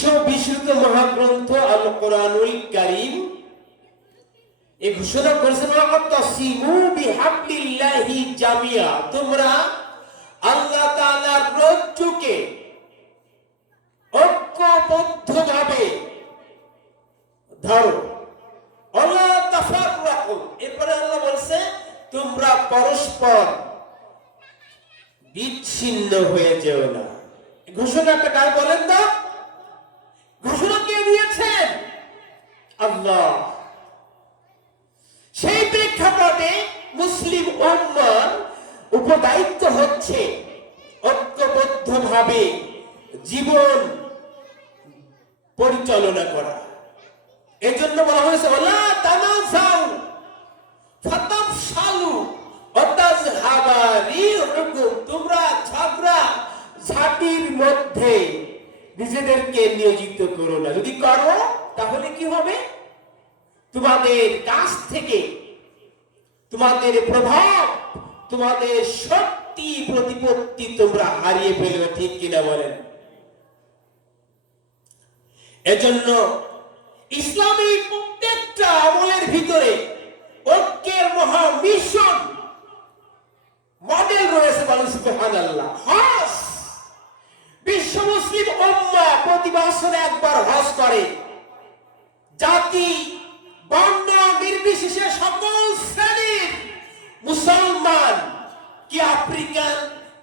বিশ্ব বিশুদ্ধ মহাগ্রন্থ আল কোরআনুল কারীম। এই ঘোষণা করেছেন জামিয়া। তোমরা আল্লাহ তাআলার রজ্জুকে ঐক্যবদ্ধভাবে ধরো। আল্লাহ তাফাররাকু। এরপরে আল্লাহ বলছে, তোমরা পরস্পর বিচ্ছিন্ন হয়ে যেও না। ঘোষণাটা কার বলেন না ঘোষণা কে দিয়েছেন আল্লাহ। সেই প্রেক্ষাপটে মুসলিম উপদায়িত্ব হচ্ছে ঐক্যবদ্ধভাবে জীবন পরিচালনা করা। এজন্য বলা হয়েছে, ওলা তানাজাউ ফাতাফশালু ওয়াতাজহাবা রিহুকুম তোমরা ঝগড়া, ঝাঁটির মধ্যে নিজেদেরকে নিয়োজিত করো না। যদি করো তাহলে কি হবে? তোমাদের কাছ থেকে তোমাদের প্রভাব, তোমাদের শক্তি প্রতিপত্তি তোমরা হারিয়ে ফেলবে, ঠিক কিনা বলেন? এজন্য ইসলামী প্রত্যেকটা আমলের ভিতরে ঐক্যের মহা মিশন মডেল রয়েছে বলেন সুবহানাল্লাহ। হজ! বিশ্ব মুসলিম উম্মাহ প্রতি বছর একবার হজ করে। জাতি, বর্ণ, নির্বিশেষে সকল শ্রেণির মুসলমান, কি আফ্রিকান,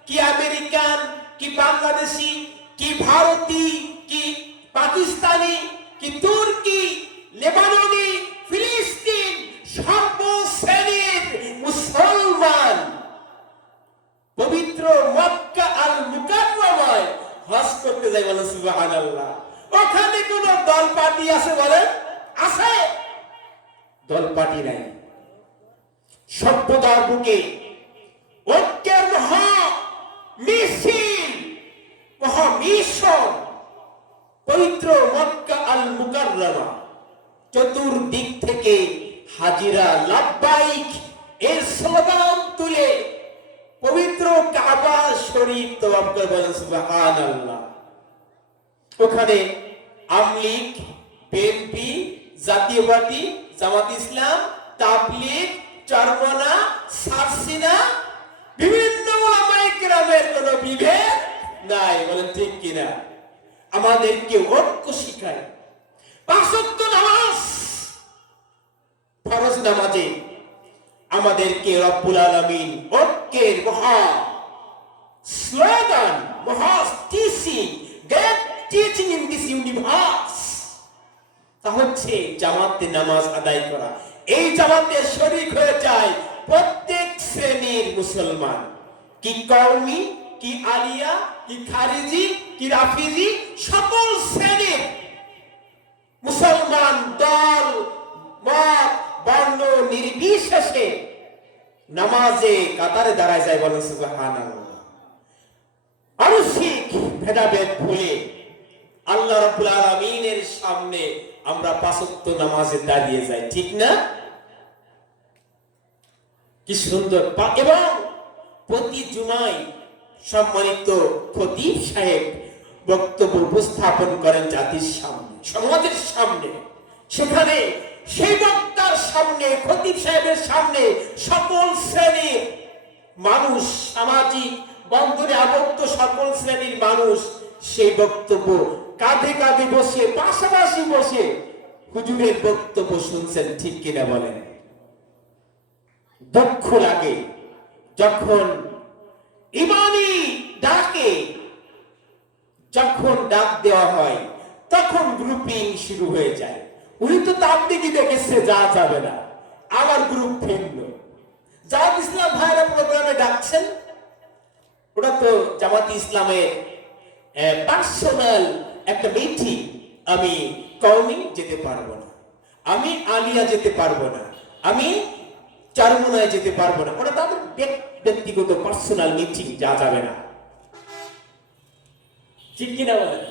কি আমেরিকান, কি বাংলাদেশি, কি ভারতী, কি পাকিস্তানি, কি তুর্কি লেবাননি শরীফ তওয়াব করে বলেন, সুবহানাল্লাহ। ওখানে আমলিক বিএনপি জাতীয় পার্টি, জামাত ইসলাম, তাবলিগ, চরমনা সারসিনা বিভিন্ন ওলামায়ে কেরামের কোনো বিভেদ নাই। বলেন, ঠিক কিনা? আমাদেরকে ঐক্য শিখায়। পাঁচ ওয়াক্ত নামাজ, ফরজ নামাজে আমাদেরকে রব্বুল আলামিন ঐক্যের মহা স্লোগান মহা teaching great teaching in this universe তা হচ্ছে জামাতে নামাজ আদায় করা। এই জামাতে শরীক হয়ে যায় প্রত্যেক শ্রেণির মুসলমান। কি কওমি, কি আলিয়া, কি খারিজি, কি রাফিজি, সকল শ্রেণির মুসলমান দল, মত, বর্ণ নির্বিশেষে নামাজে কাতারে দাঁড়ায় যায় বলেন সুবহানাল্লাহ। আনুষিক ভেদাভেদ ভুলে আল্লাহ রাব্বুল আলামিনের সামনে আমরা পাঁচত্ব নামাজে দাঁড়িয়ে যাই, ঠিক না? কি সুন্দর। এবং প্রতি জুমায় সম্মানিত খতিব সাহেব বক্তব্য উপস্থাপন করেন জাতির সামনে, সমাজের সামনে। সেখানে সেই বক্তার সামনে, খতিব সাহেবের সামনে সকল শ্রেণির মানুষ, সামাজিক বন্ধনে আবদ্ধ সকল শ্রেণির মানুষ সেই বক্তব্য কাঁধে কাঁধে বসে, পাশাপাশি বসে হুজুরের বক্তব্য শুনছেন, ঠিক কিনা বলেন? দুঃখ লাগে যখন ইমানি ডাকে, যখন ডাক দেওয়া হয়, তখন গ্রুপিং শুরু হয়ে যায়। উনি তো তার তাবলিগি দেখেছে, যা যাবে না। আমার গ্রুপ ভিন্ন। জামাত ইসলাম ভাইরা প্রোগ্রামে ডাকছেন? ওটা তো জামাত ইসলামের পার্সোনাল একটা মিটিং আমি কওমি যেতে পারব না। আমি আলিয়া যেতে পারব না। আমি চারমোনায় যেতে পারব না। ওটা তাদের ব্যক্তিগত পার্সোনাল মিটিং যা যাবে না। ঠিক কিনা বলেন?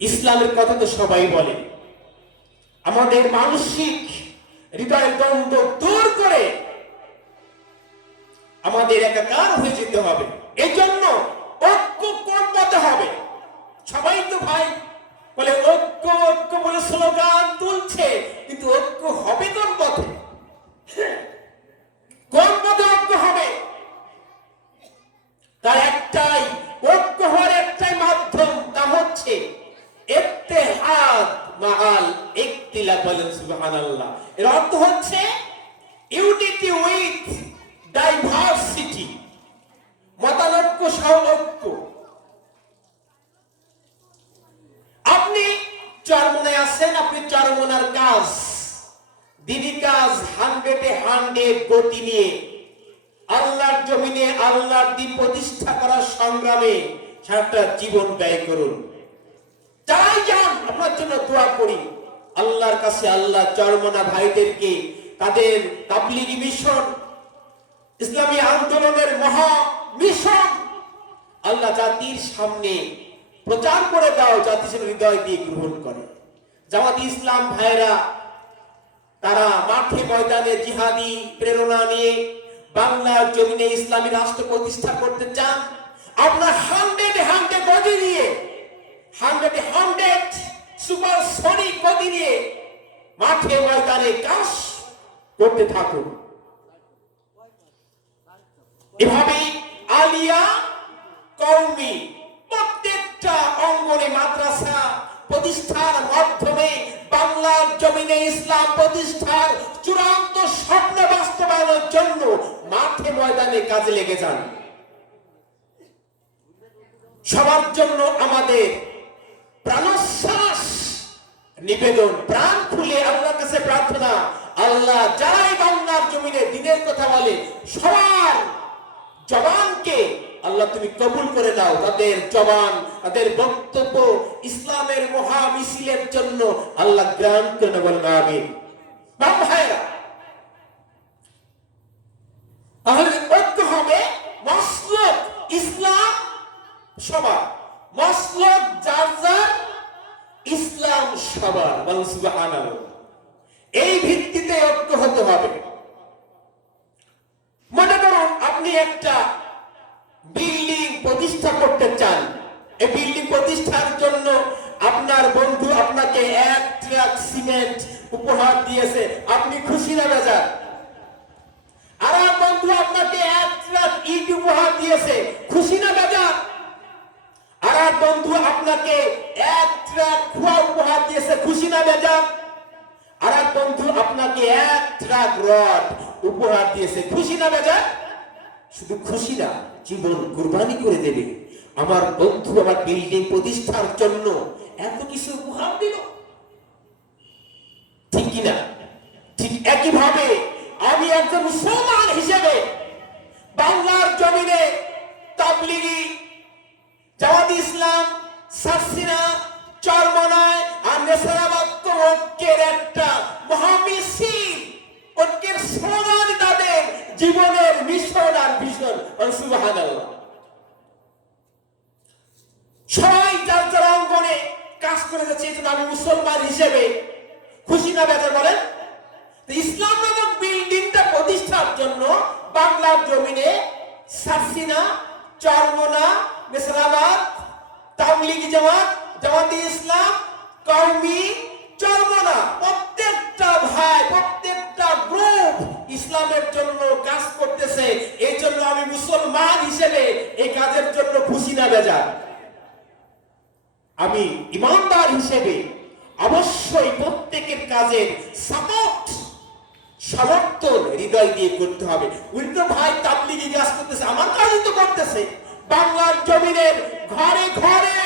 ইসলামের কথা তো সবাই বলে। আমাদের মানসিক হৃদয়ের দ্বন্দ্ব দূর করে আমাদের একাকার হয়ে যেতে হবে। এই জন্য ঐক্য করতে হবে। সবাই তো ভাই, বলে ঐক্য ঐক্য বলে স্লোগান তুলছে, কিন্তু ঐক্য হবে কোন পথে? কোন পথে ঐক্য হবে? তার একটাই, ঐক্য হওয়ার একটাই মাধ্যম তা হচ্ছে ইত্তেহাদ মাআল ইখতিলাফ বলেন সুবহানাল্লাহ। এর অর্থ হচ্ছে ইউনিটি উইথ ডাইভার্সিটি মতানৈক্য সহ ঐক্য আপনি চরমনায় আছেন, আপনি চরমনার কাজ। দিনী কাজ, হান্ড্রেডে হান্ড্রেড গতি নিয়ে। আল্লাহর জমিনে আল্লাহর দিন প্রতিষ্ঠা করার সংগ্রামে সারাটা জীবন ব্যয় করুন। যাই যান, আপনার জন্য দোয়া করি। আল্লাহর কাছে আল্লাহ চরমনা ভাইদেরকে তাদের তাবলিগি মিশন ইসলামী আন্দোলনের মহা মিশন। আল্লাহ জাতির সামনে প্রচার করে দাও, জাতি হৃদয় দিয়ে গ্রহণ করে। জামাত ইসলাম ভাইরা তারা মাঠে ময়দানে জিহাদি প্রেরণা নিয়ে বাংলার জমিনে ইসলামী রাষ্ট্র প্রতিষ্ঠা করতে চান আপনার হান্ড্রেড হান্ড্রেড গদি দিয়ে হান্ড্রেড হান্ড্রেড সুপার সনিক গদি নিয়ে মাঠে ময়দানে কাজ করতে থাকুন। এভাবে আলিয়া কৌমি প্রত্যেকটা অঙ্গনে মাদ্রাসা প্রতিষ্ঠার মাধ্যমে বাংলার জমিনে ইসলাম প্রতিষ্ঠার চূড়ান্ত স্বপ্ন বাস্তবায়নের জন্য মাঠে ময়দানে কাজে লেগে যান। সবার জন্য আমাদের প্রাণশ্বাস নিবেদন, প্রাণ খুলে আল্লাহর কাছে প্রার্থনা, আল্লাহ যারাই বাংলার জমিনে দিনের কথা বলে, সবার জবানকে আল্লাহ তুমি কবুল করে নাও। তাদের জবান, তাদের বক্তব্য ইসলামের মহা মিছিলের জন্য আল্লাহ গ্রাম করে আমিন। বাপ ভাইরা তাহলে ঐক্য হবে মসলক ইসলাম সবার। মসলক যার যার, ইসলাম সবার। বলুন এই ভিত্তিতে ঐক্য হতে হবে। প্রতিষ্ঠা করতে চান, এই বিল্ডিং প্রতিষ্ঠার জন্য আপনার বন্ধু আপনাকে এক ট্রাক সিমেন্ট উপহার দিয়েছে। আপনি খুশি না বেজার? আর এক বন্ধু, আপনাকে এক ট্রাক ইট উপহার দিয়েছে। খুশি না বেজার? আর এক বন্ধু, আপনাকে এক ট্রাক খোয়া উপহার দিয়েছে। খুশি না বেজার? আর এক বন্ধু, আপনাকে এক ট্রাক রড উপহার দিয়েছে। খুশি না বেজার? শুধু খুশি না জীবন কুরবানি করে দেবে। আমার বন্ধু আমার বিল্ডিং প্রতিষ্ঠার জন্য এত কিছু উপহার দিল। ঠিক কিনা? ঠিক একইভাবে আমি একজন মুসলমান হিসেবে বাংলার জমিনে তাবলিগি, জামাত ইসলাম সাসিনা চরমনায় আর নেসারাবাদ ঐক্যের একটা মহামিছিল ঐক্যের স্লোগান তাদের জীবনের মিশন আর ভীষণ সুবহানাল্লাহ। সবাই যার যার অঙ্গনে কাজ করে যাচ্ছে এই আমি মুসলমান হিসেবে, খুশি না বেজার বলেন ইসলাম নামক বিল্ডিংটা প্রতিষ্ঠার জন্য বাংলার জমিনে সারসিনা, চরমনা মেসরাবাদ তাবলিগি জামাত, জামাতে ইসলাম, কওমি, চরমনা, প্রত্যেকটা ভাই প্রত্যেকটা গ্রুপ ইসলামের জন্য কাজ করতেছে। এই জন্য আমি মুসলমান হিসেবে এই কাজের জন্য খুশি না বেজার। আমি ইমানদার হিসেবে অবশ্যই প্রত্যেকের কাজের সাপোর্ট সমর্থন হৃদয় দিয়ে করতে হবে। উল্টো ভাই তাবলিগি কাজ করতেছে, আমার কাজই তো করতেছে। বাংলার জমিনের ঘরে ঘরে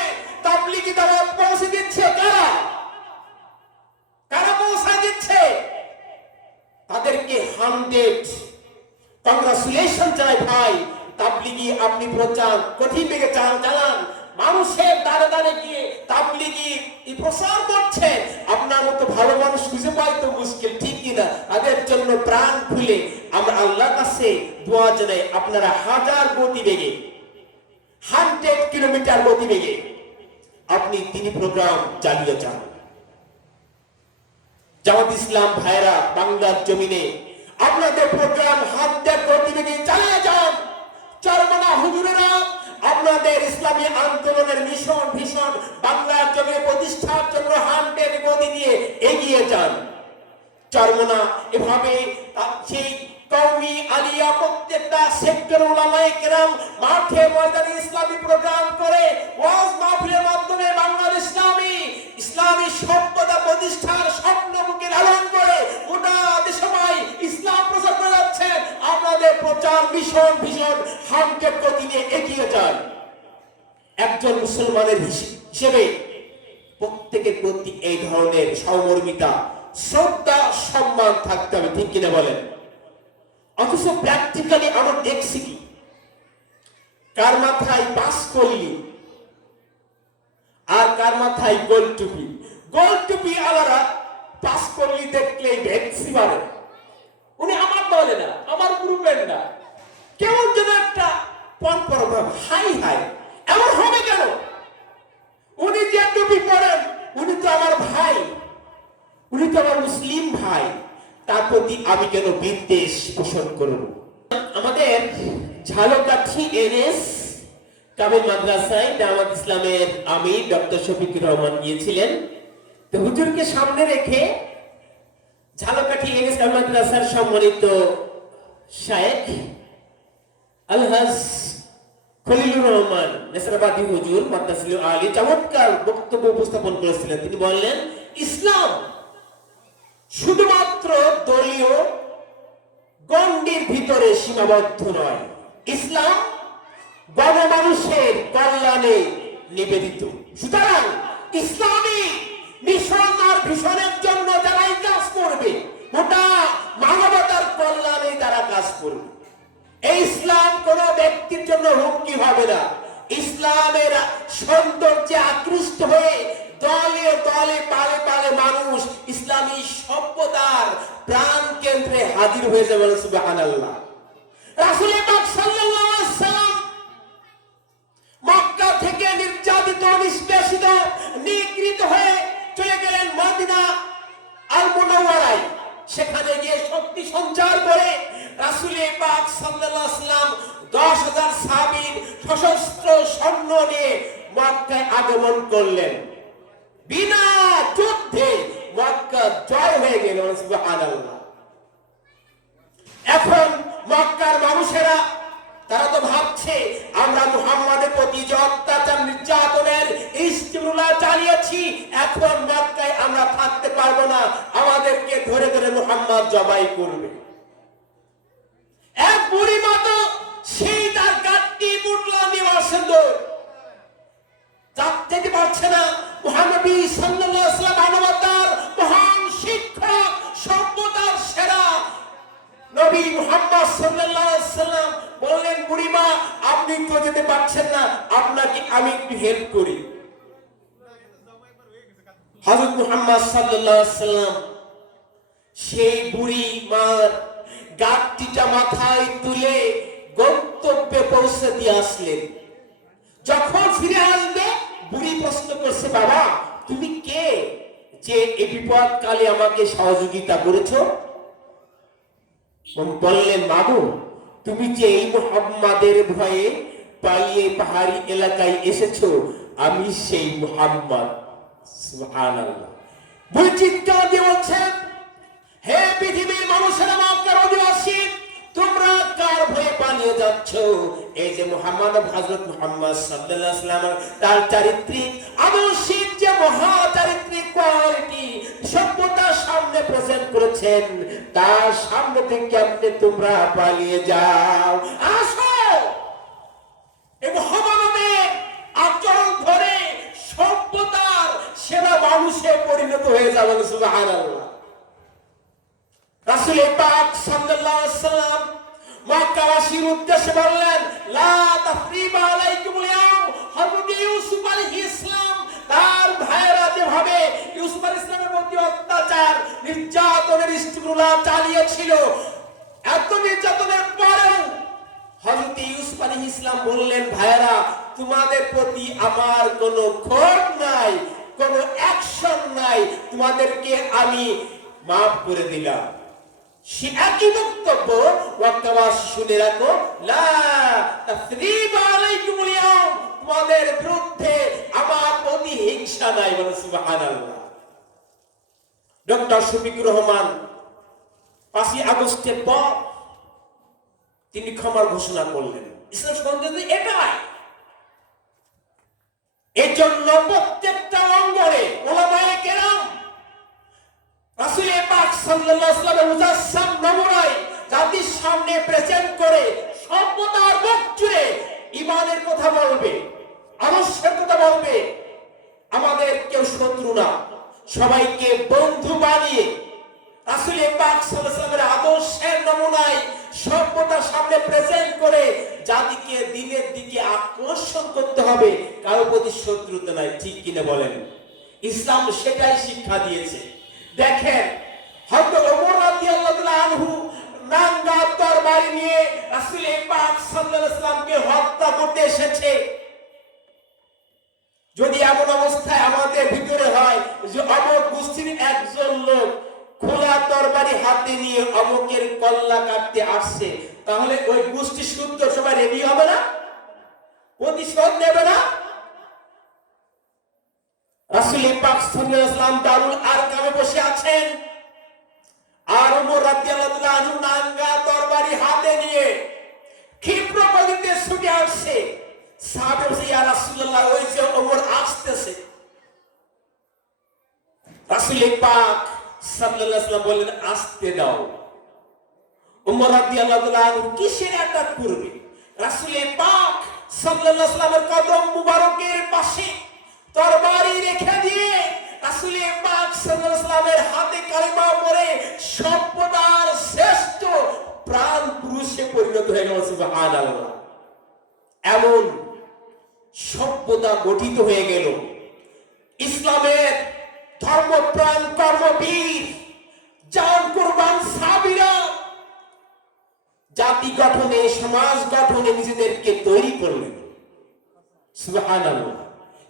তাবলিগি দাওয়াত পৌঁছে দিচ্ছে কারা? কারা পৌঁছে দিচ্ছে? তাদেরকে হান্ড্রেড কংগ্রাচুলেশন জানাই ভাই। তাবলিগি আপনি প্রচার কঠিন বেগে চালান। মানুষের দ্বারে দ্বারে গিয়ে তাবলিগি করছে। আপনার মতো ভালো মানুষ খুঁজে পাই তো মুশকিল, ঠিক কিনা তাদের জন্য প্রাণ খুলে আমরা আল্লাহর কাছে দোয়া জানাই, আপনারা হাজার গতি বেগে হান্ড্রেড কিলোমিটার গতি বেগে। আপনি তিনি প্রোগ্রাম চালিয়ে যান। জামাত ইসলাম ভাইরা বাংলার জমিনে, আপনাদের প্রোগ্রাম হাত দেয় প্রতিনিধি চালিয়ে যান। চরমনা হুজুরেরা, আপনাদের ইসলামী আন্দোলনের মিশন ভীষণ বাংলার জমি প্রতিষ্ঠার জন্য হান্ডের গদি নিয়ে এগিয়ে যান। চরমনা এভাবে সেই কৌমি আলিয়া প্রত্যেকটা সেক্টর ওলামায়ে কেরাম মাঠে ময়দানে ইসলামী প্রোগ্রাম করে ওয়াজ মাহফিলের মাধ্যমে বাংলাদেশ ইসলামী ভীষণ ভীষণ গতি নিয়ে এগিয়ে যান। একজন মুসলমানের হিসেবে প্রত্যেকের প্রতি এই ধরনের সহমর্মিতা, শ্রদ্ধা, সম্মান থাকতে হবে, ঠিক কিনা বলেন? অথচ প্র্যাকটিক্যালি আমরা দেখছি কি? কার মাথায় পাস করলি আর কার মাথায় গোল টুপি? গোল টুপি আলারা পাস করলি দেখলে ভেক্সি মারে উনি আমার দলে না, আমার গ্রুপের না। কেমন যেন একটা পরপর ভাব হাই হাই। এমন হবে কেন? উনি যে টুপি পরেন, উনি তো আমার ভাই। উনি তো আমার মুসলিম ভাই। তার প্রতি আমি কেন বিদ্বেষ পোষণ করব? আমাদের ঝালকাঠি এনএস কামিল মাদ্রাসায় দাওয়াত ইসলামের আমি ডক্টর শফিকুর রহমান গিয়েছিলেন। তো হুজুরকে সামনে রেখে ঝালকাঠি এনএস কামিল মাদ্রাসার সম্মানিত শায়েখ আলহাজ খলিলুর রহমান, নেসরাবাদী হুজুর মাদ্রাসিল আলী চমৎকার বক্তব্য উপস্থাপন করেছিলেন। তিনি বললেন, ইসলাম শুধুমাত্র দলীয় গণ্ডির ভিতরে সীমাবদ্ধ নয়, ইসলাম গণমানুষের কল্যাণে নিবেদিত। সুতরাং ইসলামী মিশন আর ভীষণের জন্য যারাই কাজ করবে, গোটা মানবতার কল্যাণে তারা কাজ করবে ইসলাম কোন ব্যক্তির জন্য হুমকি হবে না। ইসলামের সৌন্দর্যে আকৃষ্ট হয়ে দলে দলে পালে পালে মানুষ ইসলামী সভ্যতার প্রাণ কেন্দ্রে হাজির হয়ে যাবে সুবহানাল্লাহ। রাসুলের পাক সাল্লাল্লাহু পাক সাল্লাল্লাহু সাল্লাম 10000 সাহাবীর সশস্ত্র সৈন্য নিয়ে মক্কায় আগমন করলেন। বিনা যুদ্ধে মক্কা জয় হয়ে গেল সুবহানাল্লাহ। এখন মক্কার মানুষেরা, তারা তো ভাবছে, আমরা মুহাম্মাদের প্রতি যে অত্যাচার নির্যাতনের ইস্তিমুলা চালিয়েছি, এখন মক্কায় আমরা থাকতে পারব না। আমাদেরকে ধরে ধরে মুহাম্মদ জবাই করবে। এক বুড়ি মতো, সেই তার গাঠটি মুটলা নিবাসেন যেতে পারছে না মুহাম্মদী সাল্লাল্লাহু আলাইহি মহান শিক্ষক, সভ্যতার সেরা। নবী মুহাম্মদ সাল্লাল্লাহু আলাইহি বললেন বুড়িমা আপনি তো যেতে পারছেন না, আপনাকে আমি একটু হেল্প করি। হযরত মুহাম্মদ সাল্লাল্লাহু আলাইহি সেই বুড়ি মার গাঁটটিটা মাথায় তুলে গন্তব্যে পৌঁছে দিয়ে আসলেন। যখন ফিরে আসবে, বুড়ি প্রশ্ন করছে, বাবা, তুমি কে যে এই বিপদ কালে আমাকে সহযোগিতা করেছ? বললেন, মাগো, তুমি যে এই মোহাম্মদের ভয়ে পালিয়ে পাহাড়ি এলাকায় এসেছ, আমি সেই মোহাম্মদ। চিৎকার দিয়ে বলছেন, হে পৃথিবীর মানুষেরা মক্কার অধিবাসী যাচ্ছ, এই যে মোহাম্মদ হযরত মুহাম্মদ ওয়াসাল্লাম তার চারিত্রিক আদর্শিক যে মহা চারিত্রিক কোয়ালিটি সভ্যতার সামনে প্রেজেন্ট করেছেন, তার সামনে থেকে কেমনে তোমরা পালিয়ে যাও। আসো! এই মহামানবের আচরণ ধরে সভ্যতার সেরা মানুষে পরিণত হয়ে যাবেন, সুবহানাল্লাহ। রাসূল পাক সাল্লাল্লাহু আলাইহি সাল্লাম মক্কাবাসীর উদ্দেশ্যে বললেন, লা তাফরিবা আলাইকুমুল ইয়াউম। হযরত ইউসুফ আলাইহিস সালাম তার ভাইয়েরা যেভাবে ইউসুফ আলাইহিস সালামের প্রতি অত্যাচার, নির্যাতনের ইস্তিমুলা চালিয়েছিল, এত নির্যাতনের পরেও হযরত ইউসুফ আলাইহিস সালাম বললেন, ভাইয়েরা, তোমাদের প্রতি আমার কোনো ক্ষোভ নাই, কোনো অ্যাকশন নাই। তোমাদেরকে আমি মাফ করে দিলাম। সে একই বক্তব্য শুনে রাখো। তোমাদের বিরুদ্ধে আমার নাই বলে ডক্টর শফিকুর রহমান, পাঁচই আগস্টের পর তিনি ক্ষমার ঘোষণা করলেন। ইসলাম সন্দেহ এটাই এর জন্য প্রত্যেকটা অঙ্গনে ওলামায়ে কেরাম রাসূল পাক সাল্লাল্লাহু মুজাসসাম নমুনায় জাতির সামনে প্রেজেন্ট করে সভ্যতার মুখ ইমানের কথা বলবে, আদর্শের কথা বলবে। আমাদের কেউ শত্রু না। সবাইকে বন্ধু বানিয়ে রাসূল পাক সাল্লাল্লাহু আদর্শের নমুনায় সভ্যতার সামনে প্রেজেন্ট করে জাতিকে দিনের দিকে আকর্ষণ করতে হবে। কারও প্রতি শত্রুতা নাই, ঠিক কিনা বলেন? ইসলাম সেটাই শিক্ষা দিয়েছে। দেখেন হয়তো নিয়ে রাসূল হত্যা করতে এসেছে। যদি এমন অবস্থায় আমাদের ভিতরে হয় যে অমর গোষ্ঠীর একজন লোক খোলা তরবারি হাতে নিয়ে অমকের কল্লা কাটতে আসছে, তাহলে ওই গোষ্ঠী শুদ্ধ সবাই রেডি হবে না? প্রতিশোধ নেবে না? রাসূল পাক করবে? রাসূল পাক সাল্লাল্লাহু আলাইহি ওয়াসাল্লামের কদম মুবারকের পাশে তরবারি রেখে দিয়ে রাসূল পাক আলাইহি হাতে কালেমা পড়ে সভ্যতার শ্রেষ্ঠ প্রাণ পুরুষে পরিণত হয়ে গেল, সুবহানাল্লাহ। এমন সভ্যতা গঠিত হয়ে গেল। ইসলামের ধর্মপ্রাণ কর্মবীর জান কোরবান সাবিরা জাতি গঠনে, সমাজ গঠনে নিজেদেরকে তৈরি করলেন। সুবহানাল্লাহ।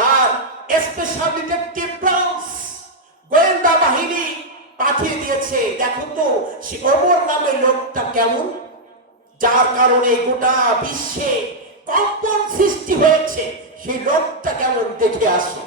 তার স্পেশাল ডিটেকটিভ ব্রাঞ্চ গোয়েন্দা বাহিনী পাঠিয়ে দিয়েছে। দেখো তো, সে অমর নামের লোকটা কেমন? যার কারণে গোটা বিশ্বে কম্পন সৃষ্টি হয়েছে। সেই লোকটা কেমন? দেখে আসো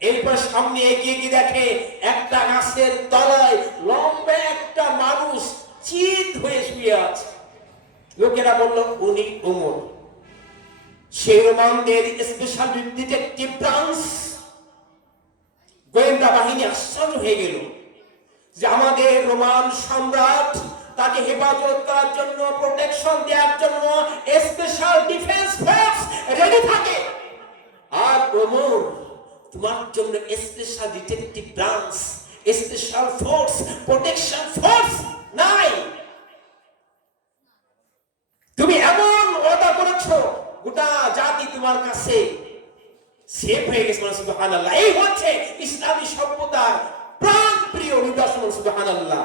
এরপর সামনে এগিয়ে গিয়ে দেখে একটা গাছের তলায় লম্বা একটা মানুষ চিত হয়ে শুয়ে আছে। লোকেরা বলল, উনি উমর। সেই রোমানদের স্পেশাল ডিটেকটিভ ব্রাঞ্চ গোয়েন্দা বাহিনী আশ্চর্য হয়ে গেল যে আমাদের রোমান সম্রাট তাকে হেফাজত করার জন্য প্রোটেকশন দেওয়ার জন্য স্পেশাল ডিফেন্স ফোর্স রেডি থাকে। তোমার জন্য special detective branch special force protection force নাই। তুমি এমন ওয়াদা করেছ, গোটা জাতি তোমার কাছে সেফ হয়ে গেছে মানে সুবহানাল্লাহ। এই হচ্ছে ইসলামী সভ্যতার প্রাণ প্রিয় নিদর্শন সুবহানাল্লাহ।